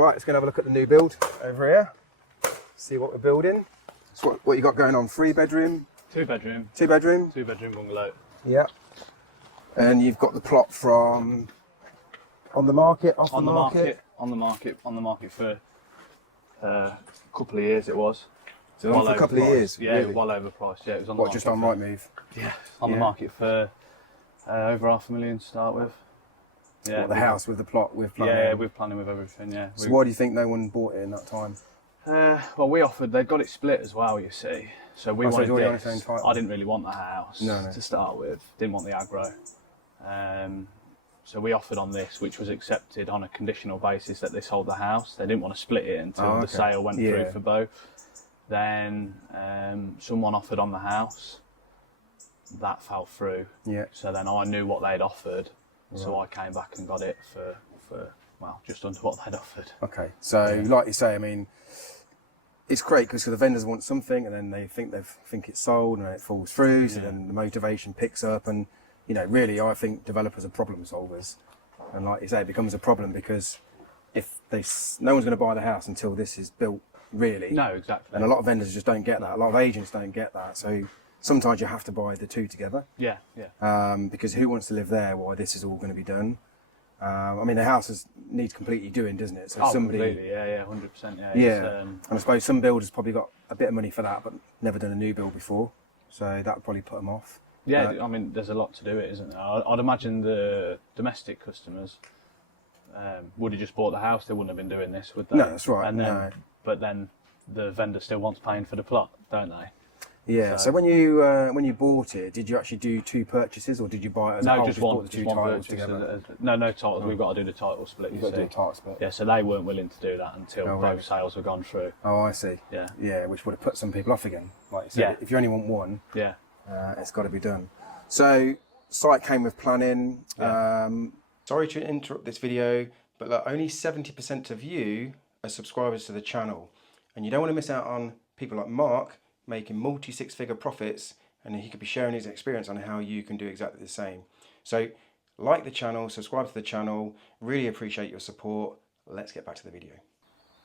Right, let's go and have a look at the new build over here. See what we're building. So what you got going on? 3-bedroom? 2-bedroom. 2-bedroom? 2-bedroom bungalow. Yeah. And you've got the plot from on the market, off On the market? On the market for a couple of years it was. So on for a couple of years? Yeah, really? well overpriced. Yeah, it was on the What, market just on Rightmove? Yeah, on the market for over $500,000 to start with. Yeah, What, the house with the plot, with planning? Yeah, with planning, with everything, yeah. So why do you think no one bought it in that time? Well, we offered, they'd got it split as well, you see. So we wanted already on this. its own title? I didn't really want the house No. to start with. Didn't want the aggro. So we offered on this, which was accepted on a conditional basis that they sold the house. They didn't want to split it until the sale went through for both. Then someone offered on the house. That fell through. Yeah. So then I knew what they'd offered. Right. So I came back and got it for well, just under what they'd offered. Okay. So like you say, I mean, it's great because the vendors want something and then they think it's sold and then it falls through. So then the motivation picks up and, you know, really I think developers are problem solvers. And like you say, it becomes a problem because if no one's going to buy the house until this is built, really. No, exactly. And a lot of vendors just don't get that. A lot of agents don't get that. So sometimes you have to buy the two together. Yeah, yeah. Because who wants to live there while this is all going to be done? I mean, the house needs completely doing, doesn't it? So completely, yeah, 100%, yeah. Yeah, and I suppose some builders probably got a bit of money for that, but never done a new build before, so that would probably put them off. Yeah, I mean, there's a lot to do it, isn't there? I'd imagine the domestic customers would have just bought the house. They wouldn't have been doing this, would they? No, that's right. And then, but then the vendor still wants paying for the plot, don't they? Yeah. So when you bought it, did you actually do two purchases, or did you buy it as a whole? Just one. Bought the two titles together. No titles. We've got to do the title split. You've got to do a title split. Yeah. So they weren't willing to do that until both sales were gone through. Oh, I see. Yeah. Yeah, which would have put some people off again. Like you said, if you only want one, it's got to be done. So site came with planning. Yeah. Sorry to interrupt this video, but look, only 70% of you are subscribers to the channel, and you don't want to miss out on people like Mark making multi-six-figure profits, and he could be sharing his experience on how you can do exactly the same. So like the channel, subscribe to the channel, really appreciate your support. Let's get back to the video.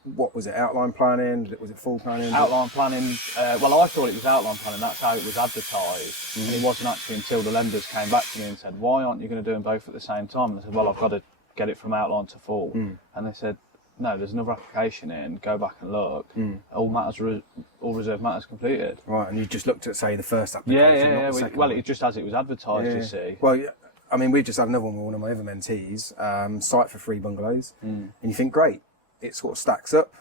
What was it, outline planning? Was it full planning? Outline planning, well I thought it was outline planning, that's how it was advertised. And it wasn't actually until the lenders came back to me and said, why aren't you going to do them both at the same time? And I said, well, I've got to get it from outline to full. And they said, no, there's another application in, go back and look. All reserved matters completed. Right, and you just looked at, say, the first application, not the second well, one. it just as it was advertised, you see. Well, I mean, we've just had another one with one of my other mentees, site for 3 bungalows, and you think, great, it sort of stacks up.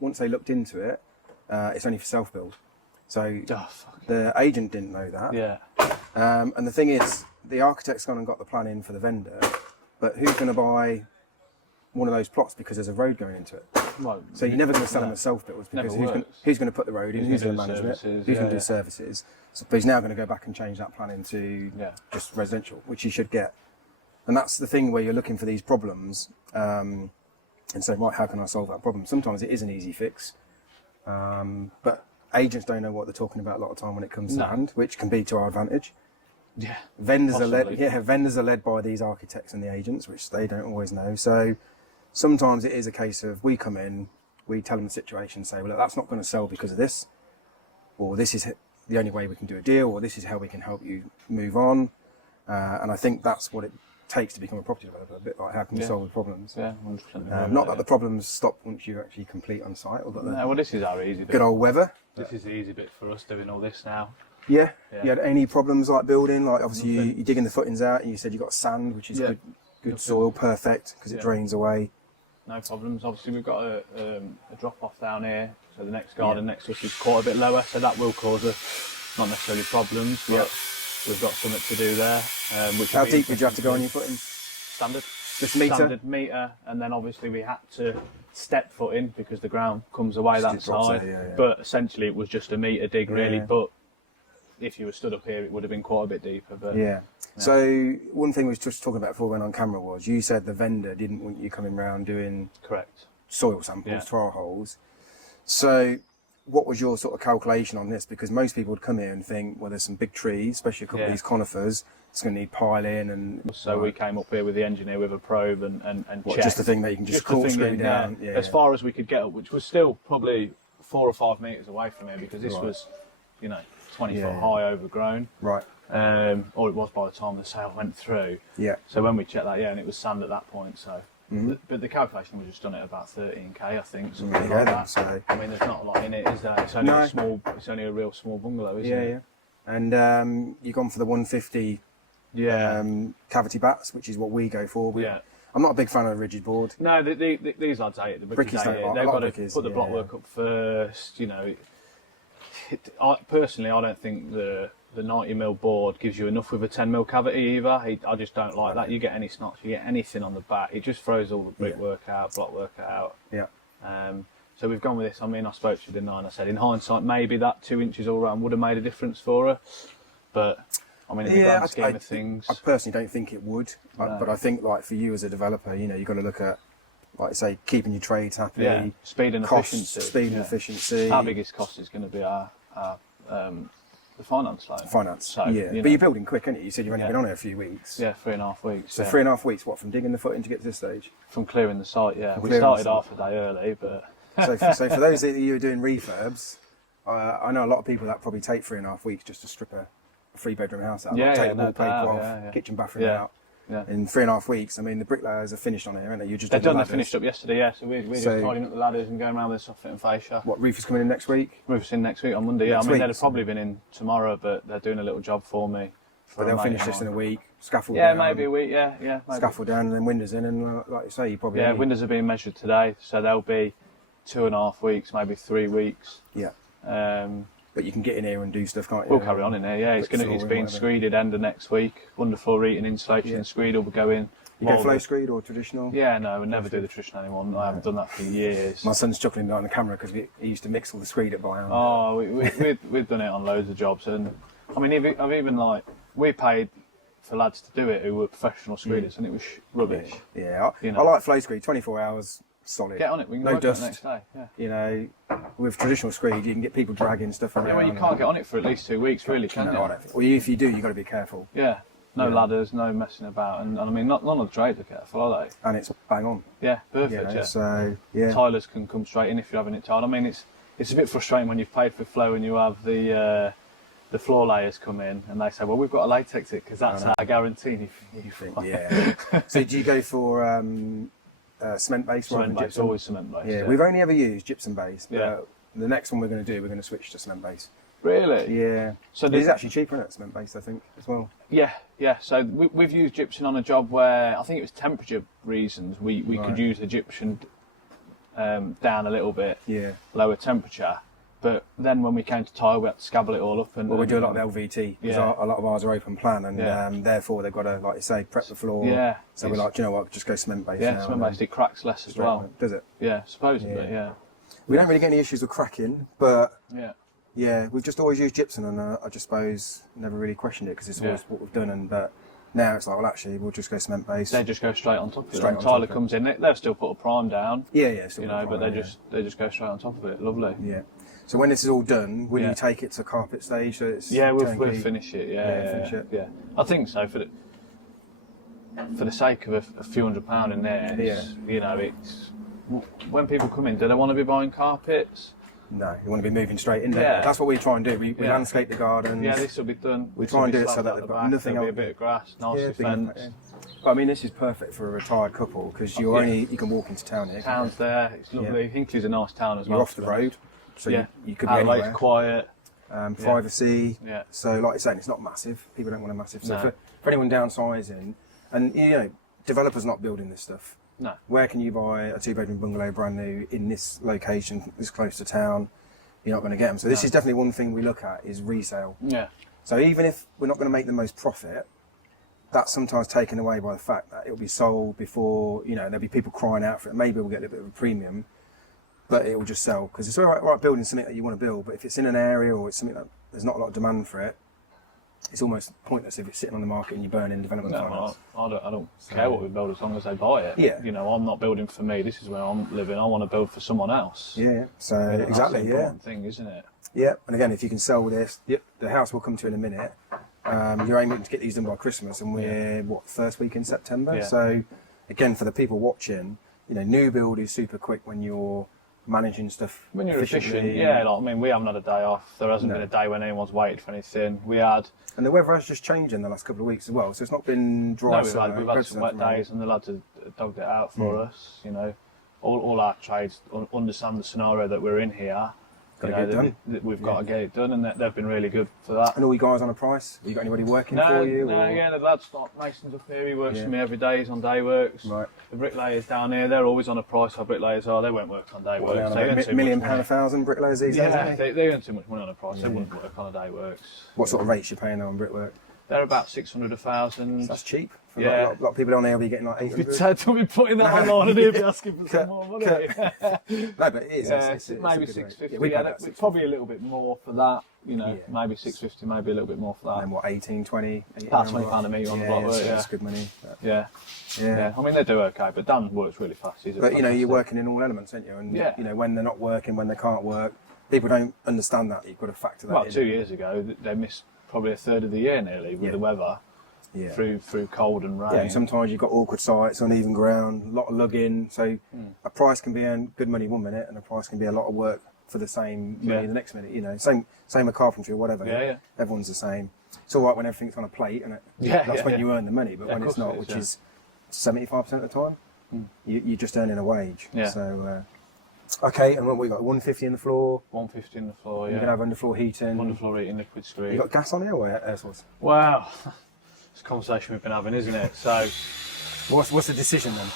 Once they looked into it, it's only for self-build. So the agent didn't know that. Yeah. And the thing is, the architect's gone and got the plan in for the vendor, but who's going to buy one of those plots because there's a road going into it? Well, so you're never going to sell them as self-builds because who's going to put the road in, who's going to manage it, who's going to do services. So, but he's now going to go back and change that plan into just residential, which he should get. And that's the thing where you're looking for these problems and say, right, how can I solve that problem? Sometimes it is an easy fix, but agents don't know what they're talking about a lot of time when it comes to land, which can be to our advantage. Yeah, vendors are led by these architects and the agents, which they don't always know. So sometimes it is a case of we come in, we tell them the situation, say, well, look, that's not going to sell because of this, or this is the only way we can do a deal, or this is how we can help you move on. And I think that's what it takes to become a property developer, a bit like how can you solve the problems. Yeah, 100%. Not that the problems stop once you actually complete on site. Or that no, well, this is our easy bit. Good old weather. This is the easy bit for us doing all this now. Yeah. You had any problems like building? Like obviously you're digging the footings out and you said you got sand, which is good soil, perfect, because it drains away. No problems. Obviously we've got a drop off down here, so the next garden next to us is quite a bit lower, so that will cause us not necessarily problems, but we've got something to do there. How deep did you have to go on your footings? Standard. Just metre? Standard metre, and then obviously we had to step footing because the ground comes away that side. But essentially it was just a metre dig really, but if you were stood up here it would have been quite a bit deeper. But So one thing we were just talking about before we went on camera was you said the vendor didn't want you coming around doing correct soil samples to our holes. So what was your sort of calculation on this? Because most people would come here and think, well, there's some big trees, especially a couple of these conifers. It's going to need piling and. So we came up here with the engineer with a probe and checked. Just the thing that you can just corkscrew down. Yeah, as far as we could get up, which was still probably 4 or 5 metres away from here, because this was, 20 foot high, overgrown. Right. Or it was by the time the sail went through. Yeah. So when we checked that, and it was sand at that point. So, but the calculation was just done at about 13k, I think, something like that. So I mean, there's not a lot in it, is there? It's only a small. It's only a real small bungalow, isn't it? Yeah. And you've gone for the 150. Cavity bats, which is what we go for. I'm not a big fan of rigid board. No, these lads hate it. The brickies hate it. They've got to put the blockwork up first. Personally, I don't think the 90mm board gives you enough with a 10mm cavity either. I just don't like that. You get any snots, you get anything on the back, it just throws all the brickwork out, blockwork out. Yeah. So we've gone with this. I mean, I spoke to you, didn't I? And I said, in hindsight, maybe that 2 inches all round would have made a difference for her. But I mean, in the grand scheme of things, I personally don't think it would. But I think, like, for you as a developer, you've got to look at, like I say, keeping your trades happy. Speed and efficiency. Speed and efficiency. Our biggest cost is going to be our the finance loan. Finance. So, but you're building quick, aren't you? You said you've only been on it a few weeks. Yeah, 3.5 weeks. So 3.5 weeks. What, from digging the footing to get to this stage? From clearing the site. Yeah, we started half a day early, but. So for those of you who are doing refurbs, I know a lot of people that probably take 3.5 weeks just to strip a 3-bedroom house out. Take the wallpaper off, kitchen, bathroom out. Yeah. In 3.5 weeks, I mean, the bricklayers are finished on here, aren't they? You just They've done. They finished up yesterday, so we're just tidying up the ladders and going around with the soffit and fascia. What, roof is coming in next week? Roof's in next week on Monday. I mean, they'd have probably been in tomorrow, but they're doing a little job for me. But they'll finish this in a week. Scaffold down. Yeah, maybe a week. Yeah. Maybe. Scaffold down and then windows in, and like you say, you probably. Yeah, windows are being measured today, so they'll be 2.5 weeks, maybe 3 weeks. Yeah. But you can get in here and do stuff, can't you? We'll carry on in here. Yeah, it's being screeded end of next week. Underfloor heating, insulation, and screed will go in. You go flow screed or traditional? Yeah, no, we never do the traditional anymore. I haven't done that for years. My son's chuckling behind the camera because he used to mix all the screed up by hand. Oh, we've done it on loads of jobs, and I mean, I've even we paid for lads to do it who were professional screeders, and it was rubbish. Yeah, I like flow screed. 24 hours. Solid. Get on it. We can no work dust. on it next day. Yeah. With traditional screed, you can get people dragging stuff around. Yeah, well, you can't get on it for at least 2 weeks, really, can you? I don't think. Well, if you do, you've got to be careful. Yeah. No ladders, no messing about, and I mean, none of the trades are careful, are they? And it's bang on. Yeah, perfect. So tilers can come straight in if you're having it tiled. I mean, it's a bit frustrating when you've paid for flow and you have the floor layers come in and they say, well, we've got to latex it because that's our guarantee. Yeah. So do you go for cement base? Cement base, always cement base. Yeah, we've only ever used gypsum base. But the next one we're going to switch to cement base. Really? Yeah. So it's actually cheaper than cement base, I think, as well. Yeah. So we've used gypsum on a job where I think it was temperature reasons. We could use the gypsum down a little bit, lower temperature. But then when we came to tile, we had to scabble it all up. And we do a lot of LVT because a lot of ours are open plan, and therefore they've got to, like you say, prep the floor. Yeah. So we're like, do you know what? Just go cement base. Yeah, cement base. It cracks less as well. Does it? Yeah, supposedly. Yeah. We don't really get any issues with cracking, but yeah, we've just always used gypsum, and I just suppose never really questioned it because it's always what we've done. But now it's like, well, actually, we'll just go cement base. They just go straight on top of it. When Tyler comes in, they'll still put a prime down. Yeah. But they just go straight on top of it. Lovely. Yeah. So when this is all done, will you take it to carpet stage? So it's we'll finish it. Yeah. I think so. For the sake of a few £100 in there, it's when people come in, do they want to be buying carpets? No, you want to be moving straight in there. Yeah. That's what we try and do. We landscape the gardens. Yeah, this will be done. We try and do it so that they've got nothing else. There'll be a bit of grass, nice fence. But I mean, this is perfect for a retired couple because you can walk into town here. Town's there. It's lovely. Hinckley's a nice town as well. You're off the road, so you could be anywhere. Quiet. Privacy. Yeah. So, like you're saying, it's not massive. People don't want a massive. So for anyone downsizing, and developers not building this stuff. No. Where can you buy a 2-bedroom bungalow brand new in this location, this close to town? You're not going to get them. So this is definitely one thing we look at is resale. Yeah. So even if we're not going to make the most profit, that's sometimes taken away by the fact that it'll be sold before, there'll be people crying out for it. Maybe we'll get a bit of a premium, but it will just sell. Because it's all right building something that you want to build, but if it's in an area or it's something that there's not a lot of demand for it, it's almost pointless if it's sitting on the market and you're burning development finance. I don't care what we build as long as they buy it. Yeah. You know, I'm not building for me. This is where I'm living. I want to build for someone else. Yeah. So Exactly. exactly. That's the important thing, isn't it? Yeah. And again, if you can sell this, the house will come to in a minute. You're aiming to get these done by Christmas, and we're first week in September. Yeah. So again, for the people watching, you know, new build is super quick when you're managing stuff. When you're efficient, yeah. Like, I mean, we haven't had a day off. There hasn't been a day when anyone's waited for anything. We had. And the weather has just changed in the last couple of weeks as well, so it's not been dry. No, we've had some wet days, and the lads have dogged it out for us. You know, all our trades understand the scenario that we're in here. We've got to get it done, and they've been really good for that. And all you guys on a price? Have you got anybody working for you? No, the lad's not Mason's up here. He works for me every day. He's on day works. Right. The bricklayers down here, they're always on a price. Our bricklayers are. They won't work on day works. They earn £1 million, £1,000 bricklayers these days. Yeah, they earn too much money on a price. They wouldn't work on a day works. What sort of rates you paying on brickwork? They're about 600, 1,000. That's cheap. Yeah. A lot of people on there will be getting like 800. Don't be putting that online and he'll be asking for some more money. No, but it is. It's maybe 650. Probably a little bit more for that. You know, maybe 650, maybe a little bit more for that. And what, 18, 20? About £20 a metre on the block work. That's good money. Yeah. I mean, they do okay, but Dan works really fast. But you know, you're working in all elements, aren't you? And you know, when they're not working, when they can't work, people don't understand that. You've got to factor that in. Well, 2 years ago, they missed probably a third of the year nearly with the weather. Through cold and rain. Yeah, and sometimes you've got awkward sites, uneven ground, a lot of lugging. So a price can be earned good money 1 minute, and a price can be a lot of work for the same money the next minute. You know, same with carpentry or whatever. Yeah. Everyone's the same. It's all right when everything's on a plate, and that's when you earn the money. But when it's not, which is 75% of the time, you're just earning a wage. Yeah. So. Okay, and what we got? 150 in the floor. 150 in the floor. You can have underfloor heating. Underfloor heating, liquid screen. You got gas on here or air source? Wow. It's a conversation we've been having, isn't it? So, what's the decision then?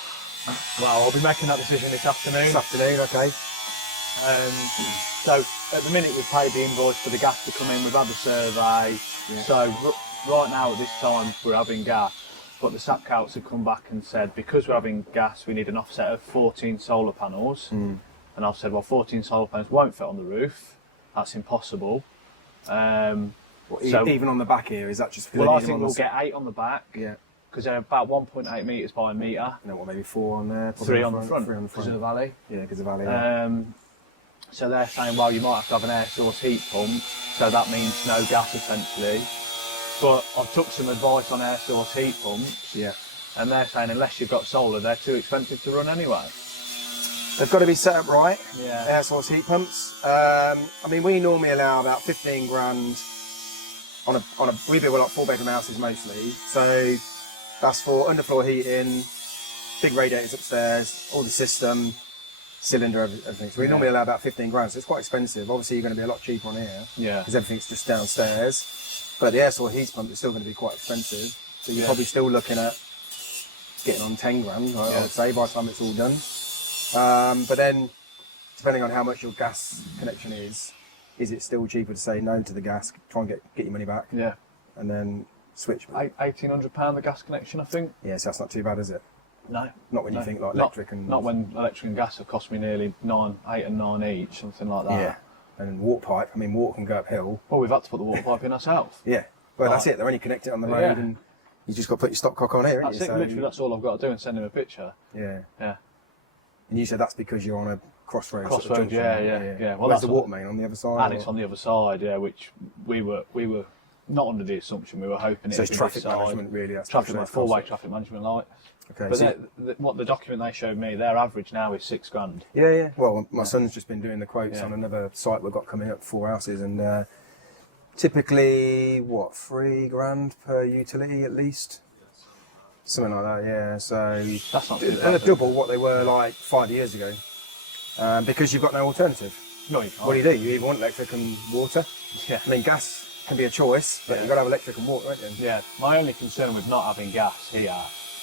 Well, I'll be making that decision this afternoon. This afternoon, okay. So, at the minute we've paid the invoice for the gas to come in, we've had the survey. Yeah. So, right now at this time we're having gas, but the SAP Calcs have come back and said because we're having gas we need an offset of 14 solar panels. And I've said, well, 14 solar panels won't fit on the roof. That's impossible. So, even on the back here, is that just for well, I think we'll get 8 on the back. Yeah. Because they're about 1.8 metres by a metre. You know what, maybe 4 on there? 3 on the front. Because of the valley. Yeah, because of the valley. Yeah. So they're saying, well, you might have to have an air source heat pump, so that means no gas essentially. But I've took some advice on air source heat pumps. Yeah. And they're saying unless you've got solar, they're too expensive to run anyway. They've got to be set up right. Yeah. Air source heat pumps. I mean, we normally allow about 15 grand on a we build like 4-bedroom houses mostly, so that's for underfloor heating, big radiators upstairs, all the system, cylinder, everything. So we normally allow about 15 grand, so it's quite expensive. Obviously you're going to be a lot cheaper on here, because everything's just downstairs. But the air source heat pump is still going to be quite expensive, so you're probably still looking at getting on 10 grand, I would say, by the time it's all done. But then, depending on how much your gas connection is it still cheaper to say no to the gas, try and get your money back? Yeah. And then switch. £1,800 the gas connection, I think. Yeah, so that's not too bad, is it? No. Not when you think like electric and... Not when electric and gas have cost me nearly 8 and 9 each, something like that. Yeah. And water pipe, I mean, water can go uphill. Well, we've had to put the water pipe in ourselves. Yeah. Well, that's it. They're only connected on the road and you just got to put your stopcock on here, That's it. So literally, that's all I've got to do and send him a picture. Yeah. Yeah. And you said that's because you're on a crossroads. Crossroads, yeah. Well, there's the water main on the other side. And it's on the other side, which we were not under the assumption, we were hoping so it's traffic management, really. That's traffic, four-way traffic management lights. Okay. But so what the document they showed me, their average now is £6 grand. Yeah. Well, my son's just been doing the quotes on another site we've got coming up, 4 houses, and typically, what, £3 grand per utility at least? Something like that, yeah. So that's not they're double what they were like 5 years ago, because you've got no alternative. No, you can't. What do? You either want electric and water. Yeah. I mean, gas can be a choice, but you've got to have electric and water, right then? Yeah. My only concern with not having gas here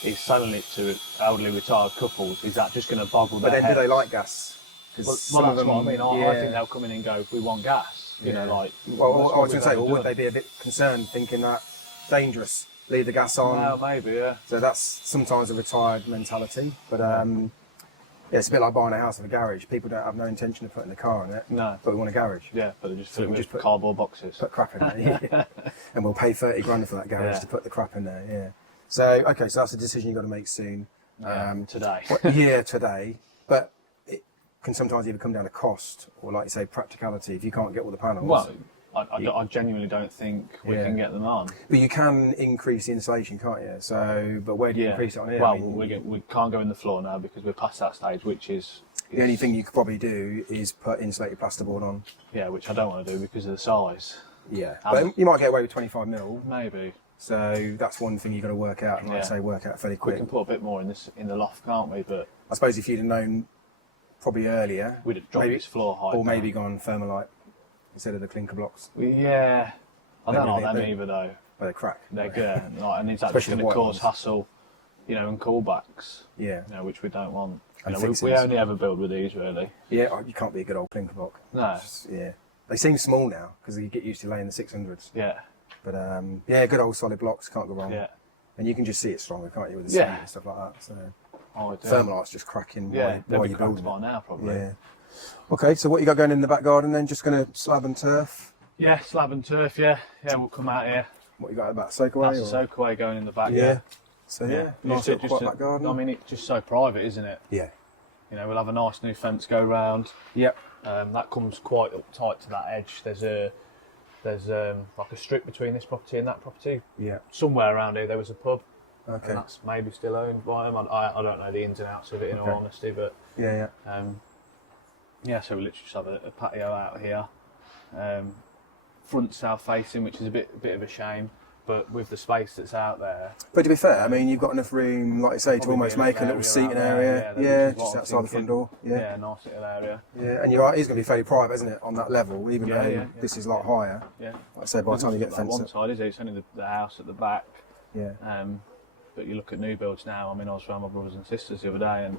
is selling it to elderly retired couples. Is that just going to boggle their heads? But then, do they like gas? Well, that's what I mean. I think they'll come in and go, "We want gas." You know, like. Well, I was going to say, would they be a bit concerned, thinking that dangerous? Leave the gas on. Well, maybe, yeah. So that's sometimes a retired mentality, but Yeah, it's a bit like buying a house with a garage. People don't have no intention of putting a car in it. No. But we want a garage. Yeah, but they just fill it with cardboard boxes. Put crap in there, yeah. And we'll pay 30 grand for that garage to put the crap in there, yeah. So, okay, so that's a decision you've got to make soon. Today. Today. But it can sometimes either come down to cost or, like you say, practicality if you can't get all the panels. Well, I genuinely don't think we can get them on. But you can increase the insulation, can't you? So, but where do you increase it on here? Well, we can't go in the floor now because we're past that stage, which is... The only thing you could probably do is put insulated plasterboard on. Yeah, which I don't want to do because of the size. Yeah, but you might get away with 25 mil. Maybe. So that's one thing you've got to work out, and like I say, work out fairly quick. We can put a bit more in the loft, can't we? But I suppose if you'd have known probably earlier, we'd have dropped its floor height. Or maybe gone Thermalite instead of the clinker blocks. Yeah, I don't like them either though. But they crack. They're good, and it's actually going to cause hassle, and callbacks. Yeah. Which we don't want. We only ever build with these really. Yeah, you can't be a good old clinker block. No. They seem small now because you get used to laying the 600s. Yeah. But good old solid blocks, can't go wrong. Yeah. And you can just see it stronger, can't you, with the cement and stuff like that. So Thermalite's just cracking while you're building by now probably. Yeah. Okay, so what you got going in the back garden then? Just going to slab and turf? Yeah, slab and turf, yeah. We'll come out here. What you got about soakaway? That's a soakaway going in the back. Yeah. So nice little quiet back garden. I mean, it's just so private, isn't it? Yeah. We'll have a nice new fence go round. Yep. That comes quite up tight to that edge. There's like a strip between this property and that property. Yeah. Somewhere around here there was a pub. Okay. And that's maybe still owned by them. I don't know the ins and outs of it in all honesty, but yeah. So we literally just have a patio out here, front south facing, which is a bit of a shame. But with the space that's out there. But to be fair, I mean, you've got enough room, like I say, to almost make a little seating area. Yeah, just outside the front door. Yeah, nice little area. Yeah, and you're right, it's going to be fairly private, isn't it, on that level, even though this is a lot higher. Yeah. Like I say, by the time you get the fence one side, is it? It's only the house at the back. Yeah. But you look at new builds now. I mean, I was around my brothers and sisters the other day,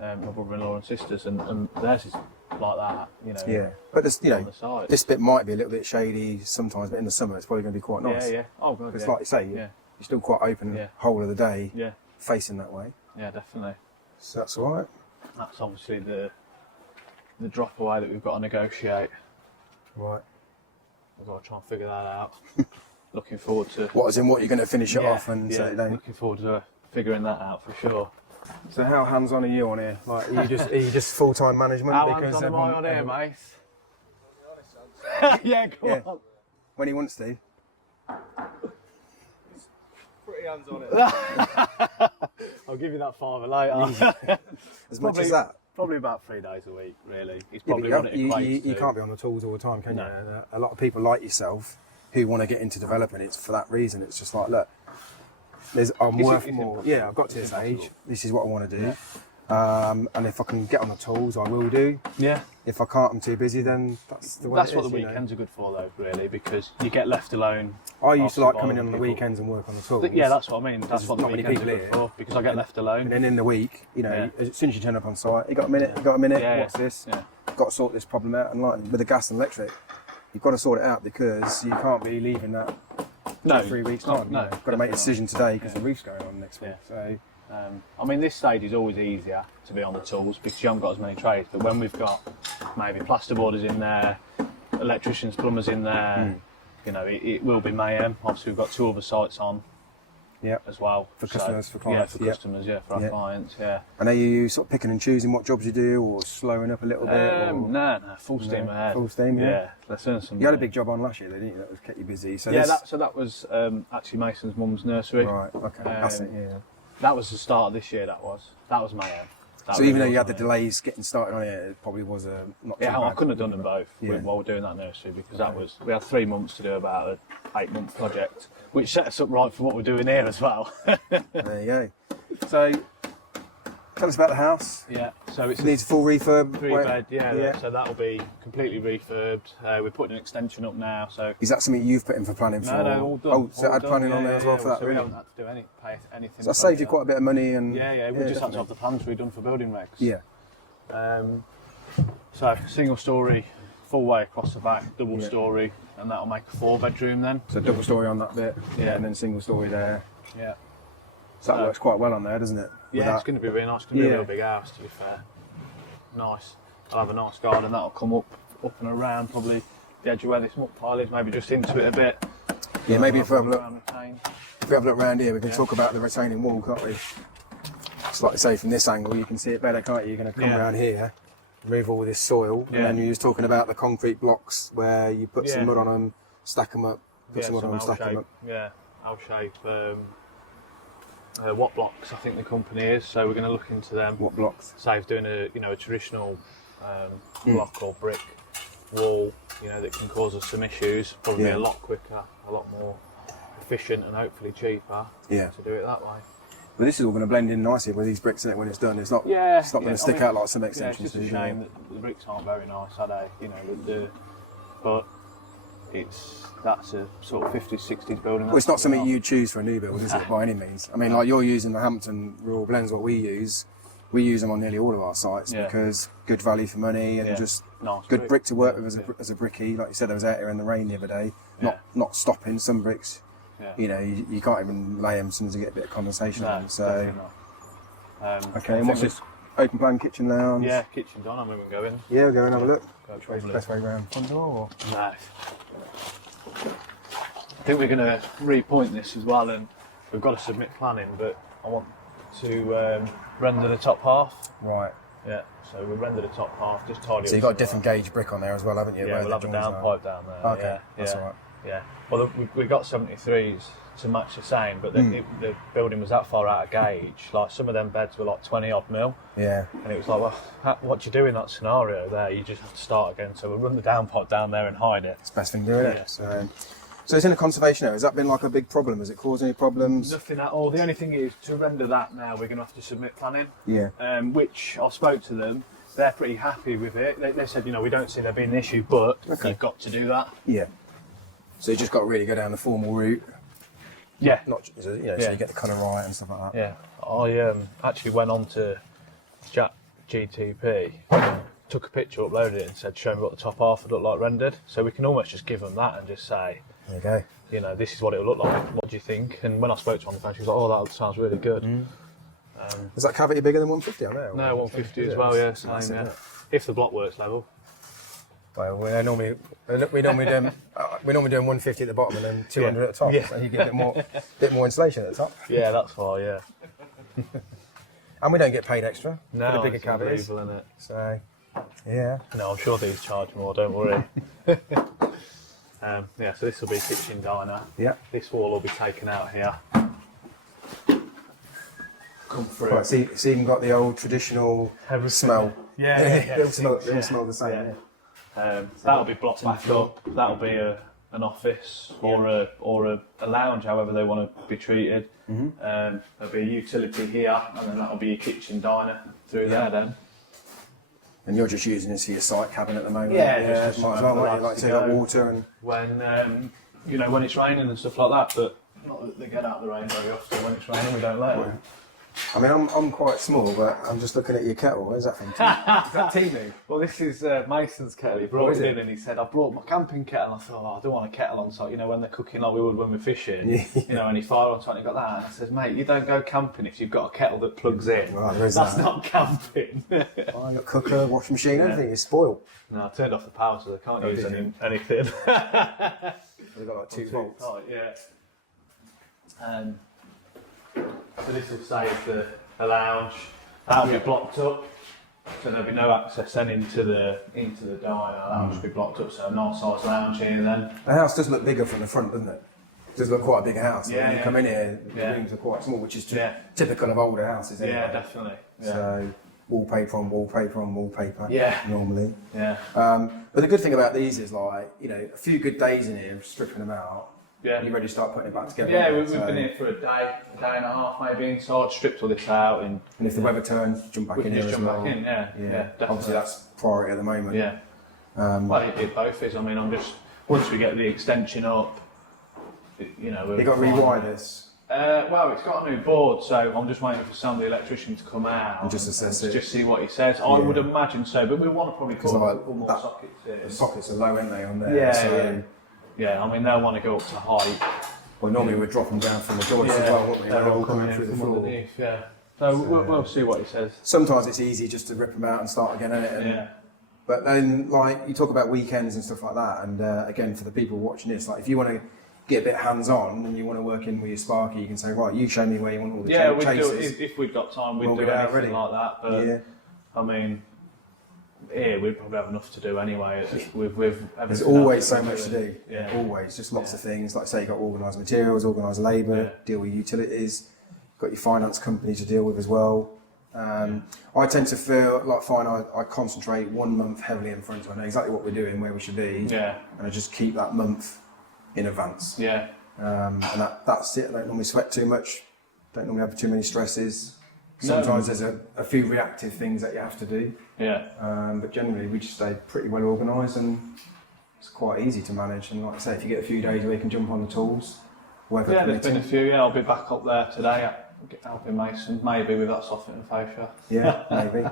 and my brother-in-law and sisters, and theirs is like that, Yeah, but this, on the side. this bit might be a little bit shady sometimes, but in the summer it's probably going to be quite nice. Yeah. Oh, God, It's like you say, you're still quite open the whole of the day, facing that way. Yeah, definitely. So that's all right. That's obviously the drop away that we've got to negotiate. Right. We've got to try and figure that out. Looking forward to... What, as in what you're going to finish it off and set it down? Looking forward to figuring that out for sure. So how hands-on are you on here? Like, are you just full-time management? How hands-on am I on here, mate? Yeah, go on. When he wants to. Pretty hands-on it. I'll give you that $5 later. As much as that? Probably about 3 days a week, really. It's probably what it equates to. You can't be on the tools all the time, can you? A lot of people like yourself who want to get into developing, it's for that reason. It's just like, look, I'm worth more. Yeah, I've got to this age. This is what I want to do. Yeah. And if I can get on the tools, I will do. Yeah. If I can't, I'm too busy, then that's the way That's what the weekends are good for, though, really, because you get left alone. I used to like coming in on the weekends and work on the tools. Yeah, that's what I mean. That's what the weekends are good for, because I get left alone. And then in the week, as soon as you turn up on site, you got a minute, what's this? Yeah. Got to sort this problem out. And like with the gas and electric, you've got to sort it out because you can't be leaving that. No, 3 weeks time. No, you've got to make a decision today because the roof's going on next week. So, I mean, this stage is always easier to be on the tools because you haven't got as many trades. But when we've got maybe plasterboarders in there, electricians, plumbers in there, it will be mayhem. Obviously, we've got 2 other sites on. As well. For customers, for clients. Yeah, for customers, for our clients, And are you sort of picking and choosing what jobs you do or slowing up a little bit? No, full steam ahead. Full steam, yeah. Let's earn some. You had a big job on last year, didn't you? That was kept you busy. So that was actually Mason's mum's nursery. Right, okay. That's it, That was the start of this year, that was mayhem. So even though you had the delays getting started on it, it probably was not too bad. I couldn't have done them both while we're doing that nursery because we had 3 months to do about an 8-month project, which set us up right for what we're doing here as well. There you go. So tell us about the house. Yeah, so it needs a full refurb. 3-bed, so that'll be completely refurbed. We're putting an extension up now. So is that something you've put in for planning for? No, all done. Oh, so it had planning on there as well for that. So we haven't had to do pay anything. So that saved you quite a bit of money and. We just had to have the plans redone for building regs. Yeah. So single story, full way across the back, double story, and that'll make a 4-bedroom then. So double story on that bit, and then single story there. Yeah. So that works quite well on there, doesn't it? Yeah, it's going to be really nice. It's going to be a real big house, to be fair. Nice. I'll have a nice garden that'll come up and around, probably the edge of where this muck pile is, maybe just into it a bit. Yeah, maybe if we have a look around here, we can talk about the retaining wall, can't we? It's like I say, from this angle, you can see it better, can't you? You're going to come around here, remove all this soil, and then you're just talking about the concrete blocks where you put some mud on them, stack them up, put some mud on them, stack them up. Yeah, L-shape. What blocks I think the company is, so we're going to look into them. What blocks? Save doing a traditional block or brick wall, that can cause us some issues. Probably be a lot quicker, a lot more efficient, and hopefully cheaper. To do it that way. But this is all going to blend in nicely with these bricks in it when it's done. It's not. It's not going to stick out like some extensions. It's just a shame that the bricks aren't very nice, are they? But that's a sort of 50s, 60s building. Well, it's not something you choose for a new build, is it, by any means? I mean, like you're using the Hampton Rural Blends, what we use them on nearly all of our sites because good value for money and just nice good brick to work with as a brickie. Like you said, I was out here in the rain the other day, not stopping some bricks. You can't even lay them as soon as you get a bit of condensation on them. So, okay, and what's this? Open plan kitchen lounge? Yeah, kitchen's on, I'm going to go in. Yeah, we'll go and have a look. Which way's the best way around? Front door or? No. I think we're going to repoint this as well, and we've got to submit planning, but I want to render the top half. Right. Yeah, so we'll render the top half, just tidy up. So you've got a different gauge brick on there as well, haven't you? Yeah, we'll have a downpipe down there. Okay, that's all right. Yeah. Well, we got 73s to match the same, but the building was that far out of gauge. Like some of them beds were like 20 odd mil. Yeah. And it was like, well, what do you do in that scenario there? You just have to start again. So we'll run the downpipe down there and hide it. It's the best thing to do, isn't it? So it's in a conservation area. Has that been like a big problem? Has it caused any problems? Nothing at all. The only thing is to render that now, we're going to have to submit planning. Yeah. Which I spoke to them. They're pretty happy with it. They said, we don't see there being an issue, but you've got to do that. Yeah. So you just got to really go down the formal route. Yeah. Not, so you get the colour right and stuff like that. Yeah. I actually went on to GTP, took a picture, uploaded it, and said, show me what the top half would look like rendered. So we can almost just give them that and just say, there you go. This is what it will look like. What do you think? And when I spoke to her on the phone, she was like, oh, that sounds really good. Is that cavity bigger than 150 on there? No, 150 as well, yeah. Same, yeah. If the block works level. Well, we normally do 150 at the bottom and then 200 at the top, so you get a bit more insulation at the top. Yeah, that's why. Yeah. And we don't get paid extra for the bigger it's cavities. Isn't it? So, yeah. No, I'm sure these charge more. Don't worry. So this will be kitchen diner. Yeah. This wall will be taken out here. Come through. Right, so you've even got the old traditional smell. Yeah. They all smell the same. Yeah. That'll be blocked back up. That'll be an office or a lounge, however they want to be treated. There'll be a utility here, and then that'll be your kitchen diner through there then. And you're just using this for your site cabin at the moment. Yeah, might as well, like to got water and when it's raining and stuff like that. But not that they get out of the rain very often. When it's raining, we don't let them. I mean, I'm quite small, but I'm just looking at your kettle. Is that from Is that Timu? Well, this is Mason's kettle. He brought it in and he said, I brought my camping kettle. I thought, I don't want a kettle on site, when they're cooking like we would when we're fishing, any fire on site, and he got that. And I said, mate, you don't go camping if you've got a kettle that plugs in. Right, that's not camping. I've got cooker, washing machine, everything is spoiled. No, I turned off the power so they can't use anything. They've got like 2 volts. So this will save the lounge. That'll be blocked up, so there'll be no access then into the diner. That'll just be blocked up, so a nice size lounge here then. The house does look bigger from the front, doesn't it? It does look quite a big house. Yeah, when you come in here, the rooms are quite small, which is typical of older houses. Yeah, definitely. Yeah. So wallpaper on wallpaper on wallpaper. Yeah. Normally. Yeah. But the good thing about these is a few good days in here, stripping them out. Yeah. You ready to start putting it back together? Yeah, we've been here for a day and a half maybe inside, stripped all this out. And if the weather turns, jump back in here as well. Back in, yeah, definitely. Obviously that's priority at the moment. Yeah. Well, it both is. I mean, once we get the extension up, You've got to rewire this? Well, it's got a new board, so I'm just waiting for some of the electrician to come out and just assess it. Just see what he says. I would imagine so, but we want to probably put more sockets in. The sockets are low, aren't they, on there? Yeah, I mean, they'll want to go up to height. Well, normally we'd drop them down from the joists as well, wouldn't we? They're all coming through the floor. Underneath, yeah. So we'll see what he says. Sometimes it's easy just to rip them out and start again, isn't it? And, but then, like, you talk about weekends and stuff like that, and again, for the people watching this, like, if you want to get a bit hands-on and you want to work in with your Sparky, you can say, right, you show me where you want all the chases. Yeah, do it. If we'd got time, we'd do anything like that. But I mean, we'd probably have enough to do anyway. There's always so much to do. Yeah. Always, just lots of things. Like say, you've got organised materials, organised labour, deal with utilities. You've got your finance company to deal with as well. I tend to feel like I concentrate 1 month heavily in front, so I know exactly what we're doing, where we should be, and I just keep that month in advance. And that's it. I don't normally sweat too much. Don't normally have too many stresses. Sometimes there's a few reactive things that you have to do. But generally we just stay pretty well organised, and it's quite easy to manage. And like I say, if you get a few days where you can jump on the tools, there's been a few. I'll be back up there today helping Mason, maybe with that softening fascia. Yeah, maybe.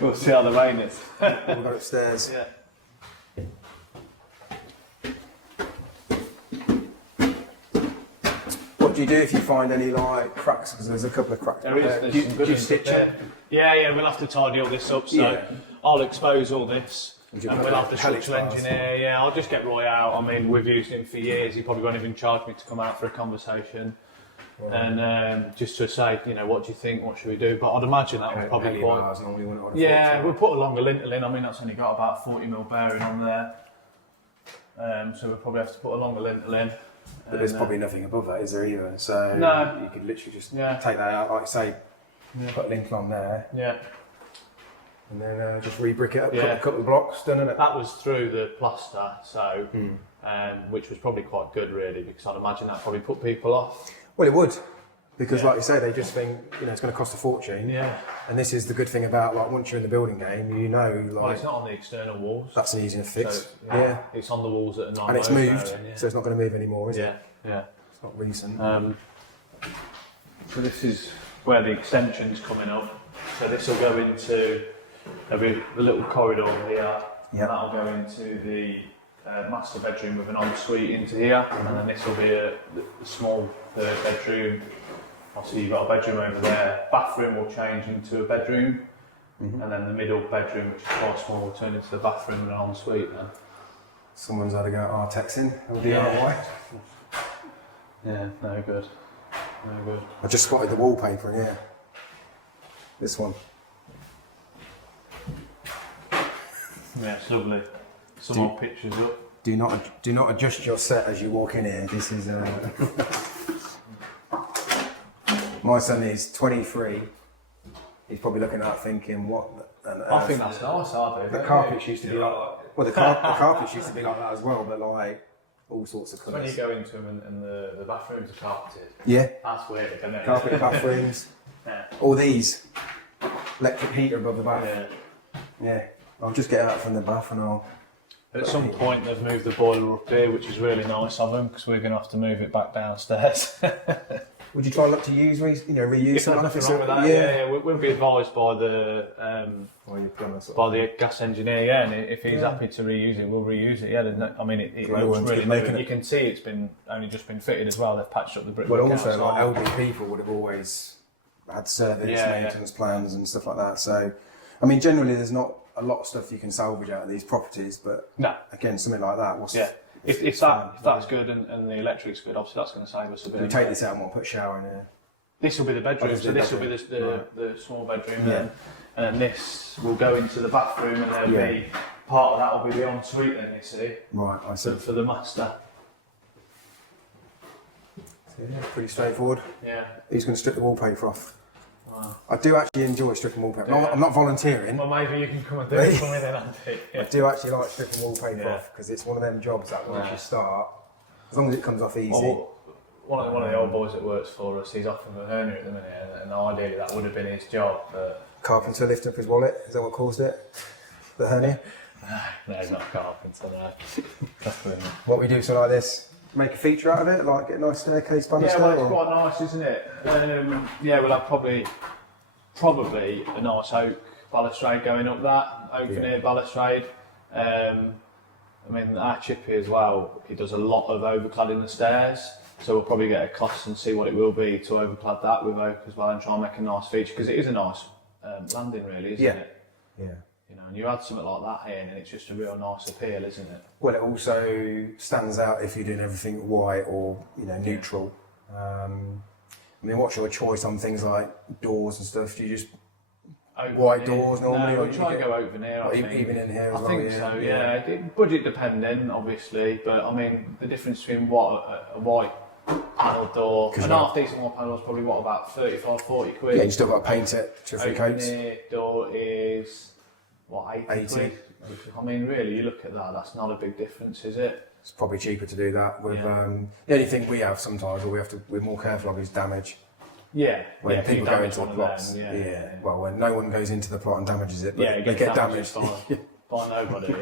We'll see how the rain is. We'll go upstairs. What do you do if you find any like cracks? Because there's a couple of cracks. There is. Do you stitch it? Yeah, we'll have to tidy all this up. So I'll expose all this. And we'll have the structural engineer. I'll just get Roy out. I mean, we've used him for years. He probably won't even charge me to come out for a conversation. And just to say, what do you think? What should we do? But I'd imagine that was probably quite. We'll put a longer lintel in. I mean, that's only got about 40mm bearing on there. So we'll probably have to put a longer lintel in. But there's probably nothing above that, is there either? So you could literally just take that out, like say, put a lintel on there. And then just re-brick it up, a couple of blocks, done it. That was through the plaster, so which was probably quite good, really, because I'd imagine that probably put people off. Well, it would, because like you say, they just think it's going to cost a fortune. And this is the good thing about once you're in the building game, well, it's not on the external walls. That's an easy enough fix. So, it's on the walls that are not. And it's moved, so it's not going to move anymore, is it? It's not recent. So this is where the extension's coming up. So this will go into the little corridor here. And that'll go into the master bedroom with an ensuite into here, and then this will be a small third bedroom. Obviously you've got a bedroom over there. Bathroom will change into a bedroom, and then the middle bedroom, which is quite small, will turn into the bathroom and an ensuite then. Someone's had to go Artexing or DIY. No good. I just spotted the wallpaper in here. This one. Yeah, it's lovely. Some more pictures up. Do not adjust your set as you walk in here. This is my son is 23. He's probably looking at that thinking, what on earth? I think that's nice, aren't they? The carpets used to be like, well, the carpets used to be like that as well, but like all sorts of colours. When you go into them and the bathrooms are carpeted. That's weird, isn't it? Carpeted bathrooms. All these electric heater above the bath. I'll just get out from the bath and I'll. At some point they've moved the boiler up here, which is really nice of them, because we're going to have to move it back downstairs. Would you try and look to reuse some of it? We'll be advised by the gas engineer, and if he's happy to reuse it, we'll reuse it. I mean, it looks really new. You can see it's only just been fitted as well. They've patched up the brick. Well, also like elderly people would have always had service maintenance plans and stuff like that. So, I mean, generally there's not a lot of stuff you can salvage out of these properties, but again, something like that. If that's good and the electric's good, obviously that's going to save us a bit. We take this out and we'll put a shower in here. This will be the bedroom, so this will be the small bedroom, and then this will go into the bathroom, and there'll be part of that will be the ensuite. Then you see, right? I see. For the master. So, pretty straightforward. He's going to strip the wallpaper off. Wow. I do actually enjoy stripping wallpaper. I'm not volunteering. Well, maybe you can come and do it for me then, Andy. I do actually like stripping wallpaper off, because it's one of them jobs that once you start, as long as it comes off easy. Well, one of the old boys that works for us, he's off with a hernia at the minute, and ideally that would have been his job. But carpenter lift up his wallet, is that what caused it? The hernia? No, he's not a carpenter, no. What we do like this, make a feature out of it, like get a nice staircase banister? Well, it's quite nice, isn't it? We'll have probably a nice oak balustrade going up that, oak veneer balustrade. I mean, our chippy as well, he does a lot of overcladding the stairs. So we'll probably get a cost and see what it will be to overclad that with oak as well and try and make a nice feature, because it is a nice landing really, isn't it? Yeah. You know, and you add something like that here and it's just a real nice appeal, isn't it? Well, it also stands out if you're doing everything white or, you know, neutral. I mean, what's your choice on things like doors and stuff? Do you just white doors normally? No, we try and go oak veneer, I think. Even in here as well? I think so, yeah. Budget dependent, obviously, but I mean, the difference between what a white panel door, an half decent white panel is probably what, about 35, 40 quid? Yeah, you still got to paint it, 2 or 3 coats. Veneer door is, what, 80 quid? I mean, really, you look at that, that's not a big difference, is it? It's probably cheaper to do that with, the only thing we have sometimes, or we're more careful of, is damage. Yeah. When people go into the plots. Well, when no one goes into the plot and damages it, but they get damaged. By nobody,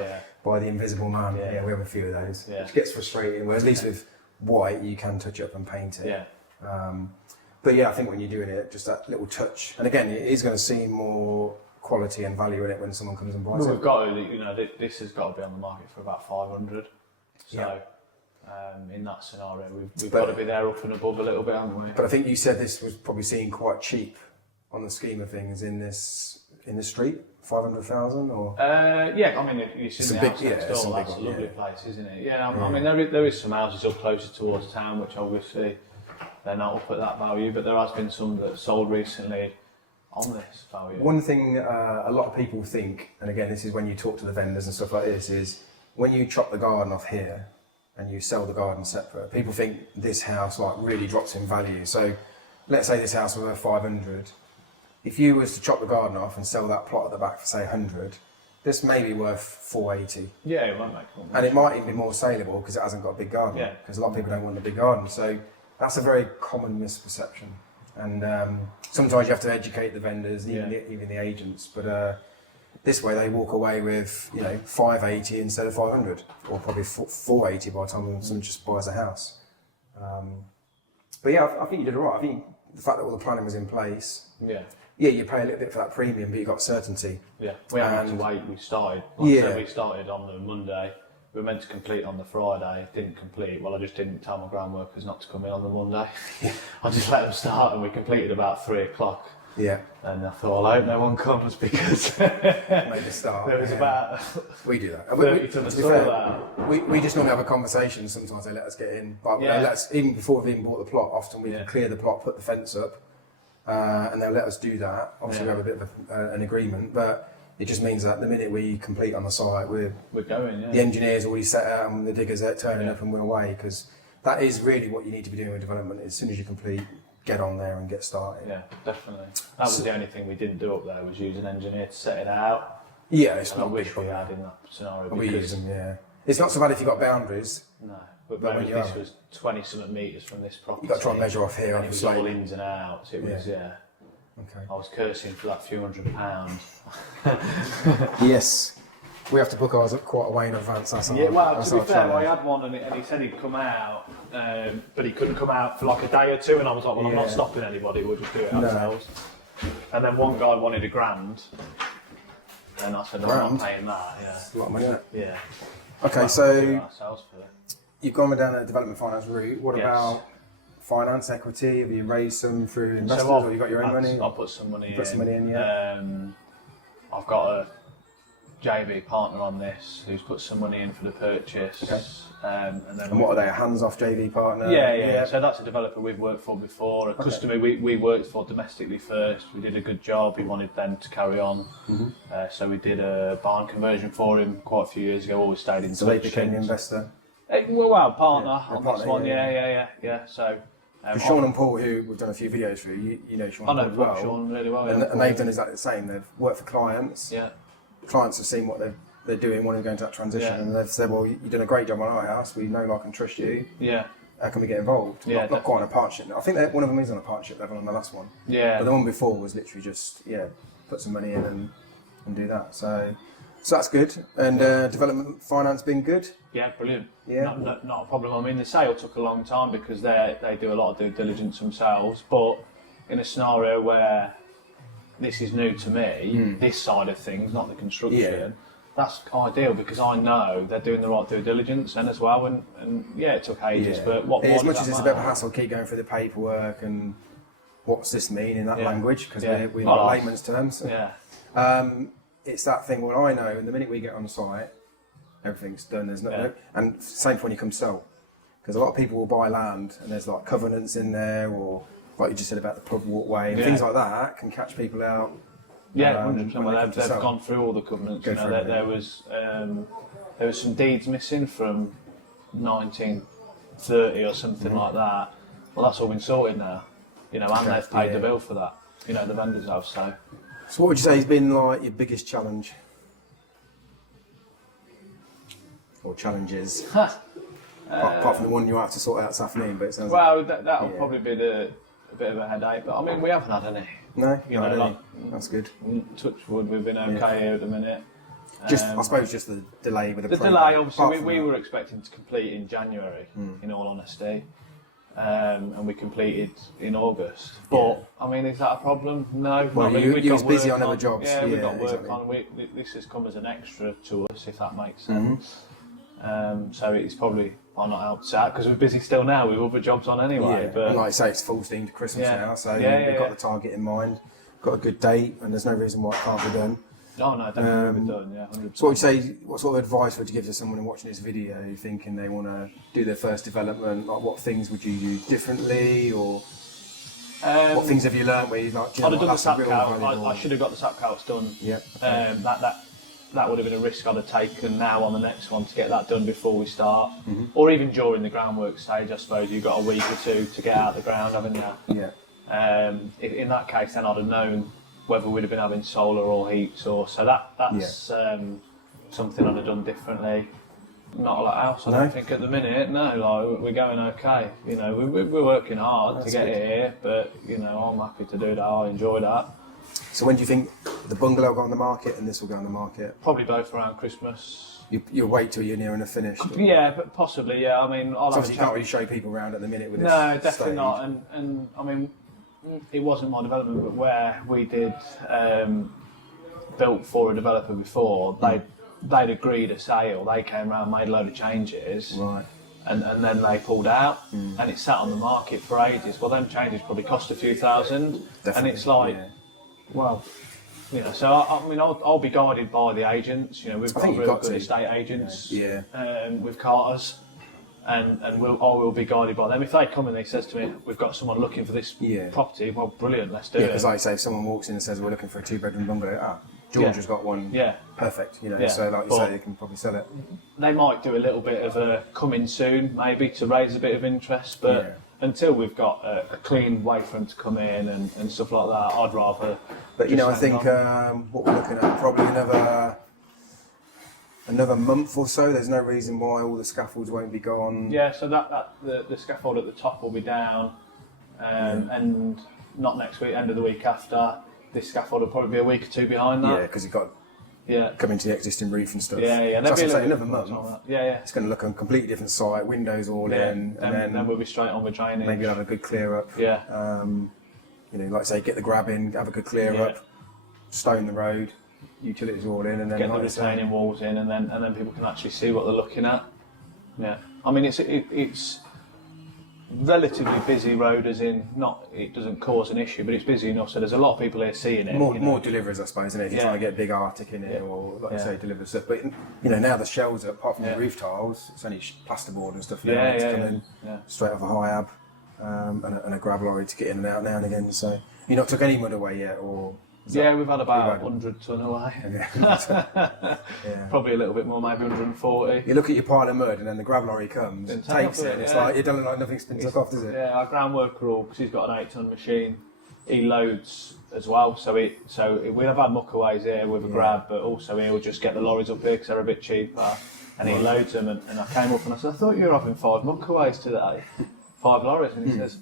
by the invisible man. Yeah, we have a few of those, which gets frustrating. Whereas at least with white, you can touch up and paint it. But yeah, I think when you're doing it, just that little touch, and again, it is going to seem more quality and value in it when someone comes and buys it. We've got to, you know, this has got to be on the market for about 500. So in that scenario, we've got to be there up and above a little bit, haven't we? But I think you said this was probably seen quite cheap on the scheme of things in this street. 500,000 or? Yeah, I mean, you've seen the house next door, that's a lovely place, isn't it? Yeah, I mean, there is some houses up closer towards town, which obviously they're not up at that value, but there has been some that sold recently on this value. One thing a lot of people think, and again, this is when you talk to the vendors and stuff like this, is when you chop the garden off here and you sell the garden separate, people think this house like really drops in value. So let's say this house was worth 500. If you was to chop the garden off and sell that plot at the back for say 100, this may be worth 480. Yeah, it might make more. And it might even be more saleable because it hasn't got a big garden. Yeah. Because a lot of people don't want a big garden. So that's a very common misperception. And sometimes you have to educate the vendors, even the agents. But this way they walk away with 580 instead of 500, or probably 480 by the time someone just buys a house. But yeah, I think you did all right. I think the fact that all the planning was in place. Yeah, you pay a little bit for that premium, but you got certainty. Yeah, we haven't had to wait. We started. We started on the Monday. We were meant to complete on the Friday. Didn't complete. Well, I just didn't tell my ground workers not to come in on the Monday. I just let them start, and we completed about 3 o'clock. Yeah. And I thought, I hope no one comes because made a start. There was about we do that. 30 to the fair, we just normally have a conversation. Sometimes they let us get in, but they let us, even before we've even bought the plot. Often we can clear the plot, put the fence up. And they'll let us do that. Obviously, we have a bit of an agreement, but it just means that the minute we complete on the site, we're going. The engineer's already set out, and the diggers are turning up, and we're away. Because that is really what you need to be doing with development. As soon as you complete, get on there and get started. Yeah, definitely. That was the only thing we didn't do up there, was use an engineer to set it out. Yeah, it's not. I wish we had in that scenario. We use them. Yeah, it's not so bad if you've got boundaries. No. But this was 20-something metres from this property. You've got to try and measure off here. And it was all ins and outs. It was, Okay. I was cursing for that few £100. Yes. We have to book ours up quite a way in advance. Well, to be fair, I had one and he said he'd come out, but he couldn't come out for like a day or two, and I was like, well, I'm not stopping anybody, we'll just do it ourselves. And then one guy wanted £1,000, and I said, no, I'm not paying that. It's a lot of money, isn't it? Yeah. Okay, so you've gone down a development finance route. What about finance, equity? Have you raised some through investors, or you got your own money? I'll put some money in. Put some money in, yeah. I've got a JV partner on this who's put some money in for the purchase. Okay. And what are they, a hands-off JV partner? Yeah. So that's a developer we've worked for before. A customer we worked for domestically first. We did a good job. We wanted them to carry on. So we did a barn conversion for him quite a few years ago. Always stayed in touch. So they became the investor? Partner on this one. Yeah. So. For Sean and Paul, who we've done a few videos for, you know Sean and Paul well. Sean really well. And they've done exactly the same. They've worked for clients. Yeah. Clients have seen what they're doing, wanting to go into that transition, and they've said, well, you've done a great job on our house, we know, like and trust you. Yeah. How can we get involved? Not quite on a partnership. I think one of them is on a partnership level on the last one. Yeah. But the one before was literally just, put some money in and do that. So that's good. And development finance been good? Yeah, brilliant. Yeah. Not a problem. I mean, the sale took a long time because they do a lot of due diligence themselves, but in a scenario where this is new to me, this side of things, not the construction, that's ideal because I know they're doing the right due diligence and as well. And yeah, it took ages, but as much as it's a bit of a hassle, keep going through the paperwork and what's this mean in that language because we're not layman's terms. It's that thing. Well, I know, and the minute we get on site, everything's done. There's no, and same for when you come sell, because a lot of people will buy land and there's like covenants in there, or like you just said about the pub walkway and things like that can catch people out. Yeah, 100%. Well, they've gone through all the covenants. You know, there was some deeds missing from 1930 or something like that. Well, that's all been sorted now. You know, and they've paid the bill for that. You know, the vendors have. So what would you say has been like your biggest challenge, or challenges? Apart from the one you have to sort out this afternoon, but it sounds that'll probably be a bit of a headache. But I mean, we haven't had any. No, you know, like, that's good. Touch wood, we've been okay here at the minute. I suppose just the delay with the delay. Obviously, we were expecting to complete in January. In all honesty, and we completed in August. But I mean, is that a problem? No. Well, you was busy on other jobs. Yeah, we've got work on. This has come as an extra to us, if that makes sense. So it's probably not helped out because we're busy still now with other jobs on anyway. But and like I say, it's full steam to Christmas now, so we've got the target in mind, got a good date, and there's no reason why it can't be done. No, definitely be done. Yeah, 100%. So, what sort of advice would you give to someone watching this video thinking they want to do their first development? Like, what things would you do differently, or what things have you learned where you like? I'd have done the sap cout. I should have got the sap couts done. Yeah. That would have been a risk I'd have taken now on the next one to get that done before we start, or even during the groundwork stage. I suppose you've got a week or two to get out of the ground, haven't you? Yeah. In that case, then I'd have known whether we'd have been having solar or heats, or so that's something I'd have done differently. Not a lot else, I don't think at the minute. No, like we're going okay. You know, we're working hard to get it here, but you know, I'm happy to do that. I enjoy that. So when do you think the bungalow will go on the market and this will go on the market? Probably both around Christmas. You'll wait till you're near enough finished? Yeah, but possibly, yeah. I mean, obviously you can't really show people around at the minute with this. No, definitely not. And I mean, it wasn't my development, but where we did built for a developer before, they'd agreed a sale. They came around, made a load of changes. Right. And then they pulled out, and it sat on the market for ages. Well, them changes probably cost a few thousand, and it's like, well, you know. So I mean, I'll be guided by the agents. You know, we've got really good estate agents. With Carters, and I will be guided by them. If they come and they says to me, we've got someone looking for this property, well, brilliant, let's do it. Because like I say, if someone walks in and says we're looking for a 2-bedroom bungalow, Georgia's got one. Perfect. You know, so like you say, they can probably sell it. They might do a little bit of a coming soon, maybe to raise a bit of interest, but until we've got a clean way for them to come in and stuff like that, I'd rather. But you know, I think what we're looking at probably another month or so. There's no reason why all the scaffolds won't be gone. Yeah, so the scaffold at the top will be down, and not next week, end of the week after. This scaffold will probably be a week or two behind that. Yeah, because you've got come into the existing roof and stuff. Yeah. So I'd say another month. Yeah. It's going to look on a completely different site, windows all in, and then we'll be straight on with drainage. Maybe have a good clear up. Yeah. You know, like say, get the grab in, have a good clear up, stone the road, utilities all in, and then get the retaining walls in, and then people can actually see what they're looking at. Yeah. I mean, it's relatively busy road, as in it doesn't cause an issue, but it's busy enough so there's a lot of people here seeing it. More deliveries, I suppose, isn't it? If you're trying to get big Arctic in it, or like you say, deliver stuff. But you know, now the shells, apart from the roof tiles, it's only plasterboard and stuff. Come in straight off a high ab, and a grab lorry to get in and out now and again. So you not took any mud away yet, or? We've had about 100 tonne away. Probably a little bit more, maybe 140. You look at your pile of mud and then the grab lorry comes and takes it, and it's like, it doesn't look like nothing's been took off, does it? Yeah, our ground worker, because he's got an 8-tonne machine, he loads as well, so we'll have had muckaways here with a grab, but also he'll just get the lorries up here because they're a bit cheaper, and he loads them, and I came up and I said, I thought you were having 5 muckaways today, 5 lorries, and he says,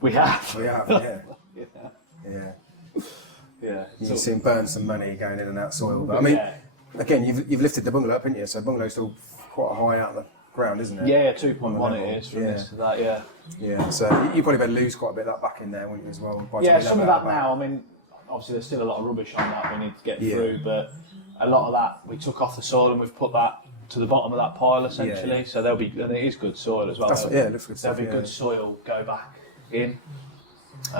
we have. We have, yeah. Yeah, you've seen burn some money going in and out soil, but I mean, again, you've lifted the bungalow up, haven't you? So the bungalow's still quite high out of the ground, isn't it? Yeah, 2.1 it is from this to that. Yeah, so you probably better lose quite a bit of that back in there, wouldn't you, as well? Yeah, some of that now. I mean, obviously there's still a lot of rubbish on that we need to get through, but a lot of that we took off the soil and we've put that to the bottom of that pile essentially. Yeah. So there'll be, and it is good soil as well. It looks good stuff. There'll be good soil go back in.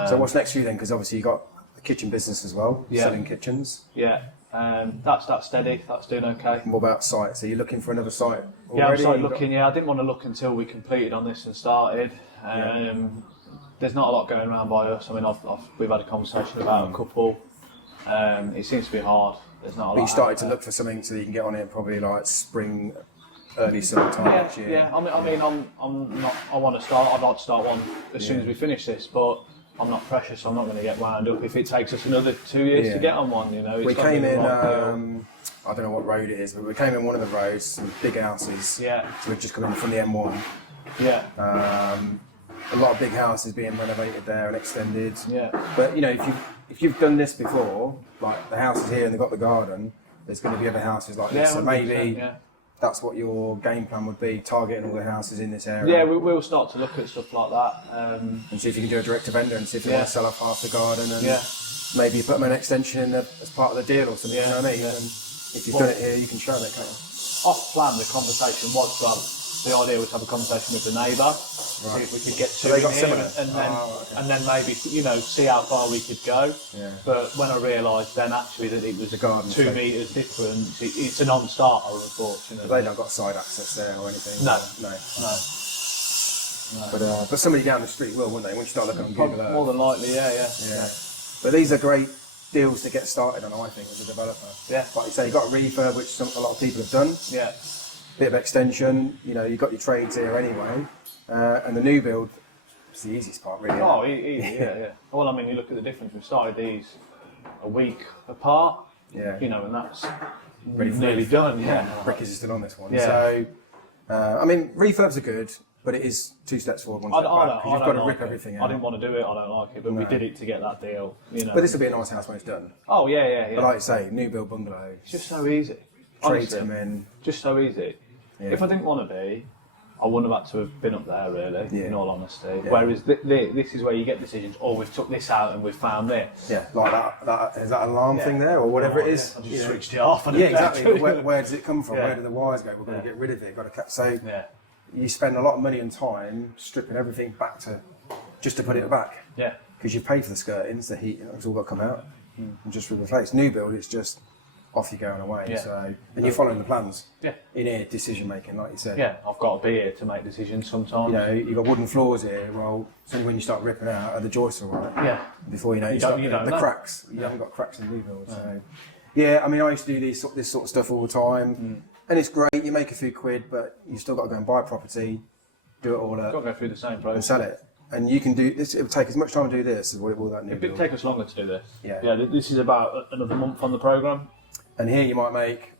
So what's next for you then? Because obviously you've got a kitchen business as well, selling kitchens. Yeah, that's steady. That's doing okay. And what about sites? Are you looking for another site already? Yeah, I started looking. Yeah, I didn't want to look until we completed on this and started. There's not a lot going around by us. I mean, we've had a conversation about a couple. It seems to be hard. There's not a lot. But you started to look for something so that you can get on it probably like spring, early summertime next year. Yeah. I mean, I'm not. I want to start. I'd like to start one as soon as we finish this, but I'm not precious. So I'm not going to get wound up if it takes us another 2 years to get on one. You know, we came in. I don't know what road it is, but we came in one of the roads, some big houses. Yeah. So we've just come in from the M1. Yeah. A lot of big houses being renovated there and extended. Yeah. But you know, if you've done this before, like the house is here and they've got the garden, there's going to be other houses like this. So maybe that's what your game plan would be, targeting all the houses in this area. Yeah, we'll start to look at stuff like that. And see if you can do a direct to vendor and see if you want to sell off half the garden and maybe put them an extension in as part of the deal or something, you know what I mean? And if you've done it here, you can show it, can't you? Off plan, the conversation was to have, the idea was to have a conversation with the neighbour, see if we could get two in here and then maybe, you know, see how far we could go. Yeah. But when I realised then actually that it was a garden 2 metres different, it's a non-starter unfortunately. They've not got side access there or anything? No. But somebody down the street will, wouldn't they? Once you start looking on Google Earth. More than likely, yeah. But these are great deals to get started on, I think, as a developer. Yeah. Like you say, you've got a refurb, which a lot of people have done. Yeah. Bit of extension, you know, you've got your trades here anyway. And the new build is the easiest part, really. Oh, easy, yeah. Well, I mean, you look at the difference. We started these a week apart. Yeah. You know, and that's nearly done. Yeah. Brick is still on this one. Yeah. So, I mean, refurbs are good, but it is 2 steps forward, 1 step back. You've got to rip everything out. I didn't want to do it. I don't like it, but we did it to get that deal. You know. But this will be a nice house when it's done. Oh yeah. But like you say, new build bungalow. It's just so easy. Trades come in. Just so easy. Yeah. If I didn't want to be, I wouldn't have had to have been up there, really, in all honesty. Yeah. Whereas this is where you get decisions, we've took this out and we've found this. Yeah, like that is that alarm thing there, or whatever it is? I just switched it off. Yeah, exactly. Where does it come from? Where do the wires go? We've got to get rid of it. So you spend a lot of money and time stripping everything back just to put it back. Yeah. Because you pay for the skirtings, the heat, it's all got to come out and just replace. New build, it's just off you go and away. Yeah. So, and you're following the plans. Yeah. In here, decision making, like you said. Yeah, I've got to be here to make decisions sometimes. You know, you've got wooden floors here. Well, so when you start ripping out, are the joists all right? Yeah. Before you know, the cracks. You haven't got cracks in the new build. No. So, yeah, I mean, I used to do this sort of stuff all the time, and it's great. You make a few quid, but you've still got to go and buy a property, do it all up, got to go through the same process, and sell it. And you can do this. It would take as much time to do this as all that new build. It would take us longer to do this. Yeah. This is about another month on the programme. And here you might make,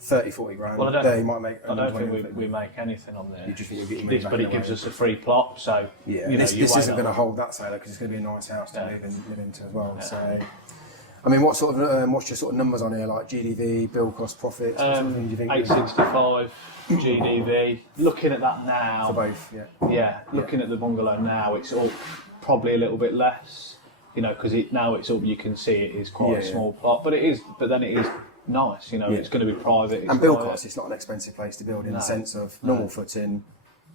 30, 40 grand. Well, there you might make. I don't think we make anything on there. You just think you're getting but it gives us a free plot, so this isn't going to hold that sale because it's going to be a nice house to live into as well. Yeah. So, I mean, what's your sort of numbers on here, like GDV, build cost, profits? What sort of thing do you think? 865 GDV. Looking at that now, for both, looking at the bungalow now, it's all probably a little bit less. Because now it's up. You can see it is quite a small plot, but then it is nice. It's going to be private. And build cost, it's not an expensive place to build in the sense of normal footing.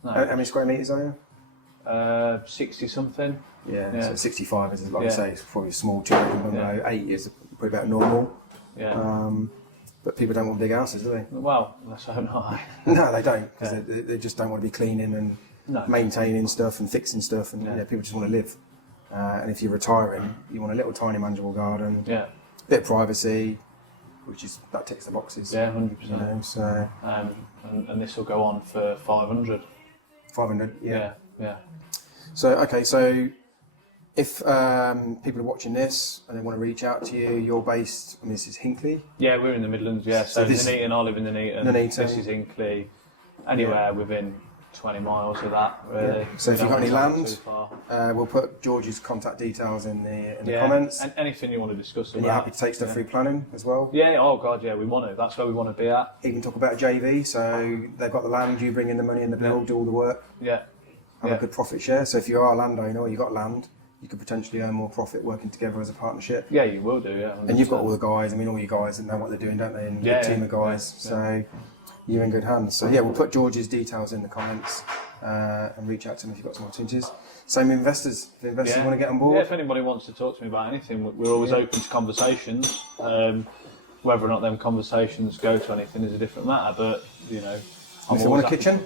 No. How many square metres are you? 60 something. Yeah. So 65 is, like I say, it's probably a small 2-bedroom bungalow. 80 is probably about normal. Yeah. But people don't want big houses, do they? Well, so not. No, they don't, because they just don't want to be cleaning and maintaining stuff and fixing stuff, and people just want to live. And if you're retiring, you want a little tiny manageable garden, bit of privacy, that ticks the boxes. Yeah, 100%. So, and this will go on for 500. 500, yeah. So if people are watching this and they want to reach out to you, you're based. I mean, this is Hinckley. Yeah, we're in the Midlands. Yeah, so Nuneaton, I live in Nuneaton. This is Hinckley. Anywhere within 20 miles of that, really. Yeah. So if you've got any land, we'll put George's contact details in the comments. And anything you want to discuss. And you're happy to take stuff through planning as well? Yeah, oh God, yeah, we want to. That's where we want to be at. Even talk about a JV, so they've got the land, you bring in the money and the build, do all the work. Yeah. Have a good profit share. So if you are a landowner or you've got land, you could potentially earn more profit working together as a partnership. Yeah, you will do, yeah. 100%. And you've got all the guys, I mean, all you guys that know what they're doing, don't they? And a good team of guys. So you're in good hands. So yeah, we'll put George's details in the comments and reach out to him if you've got some opportunities. Same investors. If investors want to get on board. Yeah, if anybody wants to talk to me about anything, we're always open to conversations. Whether or not them conversations go to anything is a different matter, but, you know... If you want a kitchen,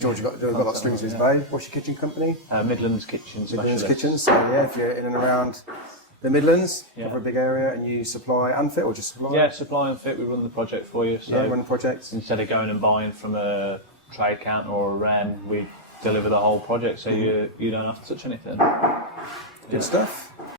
George got like strings of his bow. What's your kitchen company? Midlands Kitchen Specialist. Midlands Kitchens. So yeah, if you're in and around the Midlands, cover a big area, and you supply and fit, or just supply? Yeah, supply and fit. We run the project for you. So run the projects. Instead of going and buying from a trade counter or a REN, we deliver the whole project, so you don't have to touch anything. Good stuff.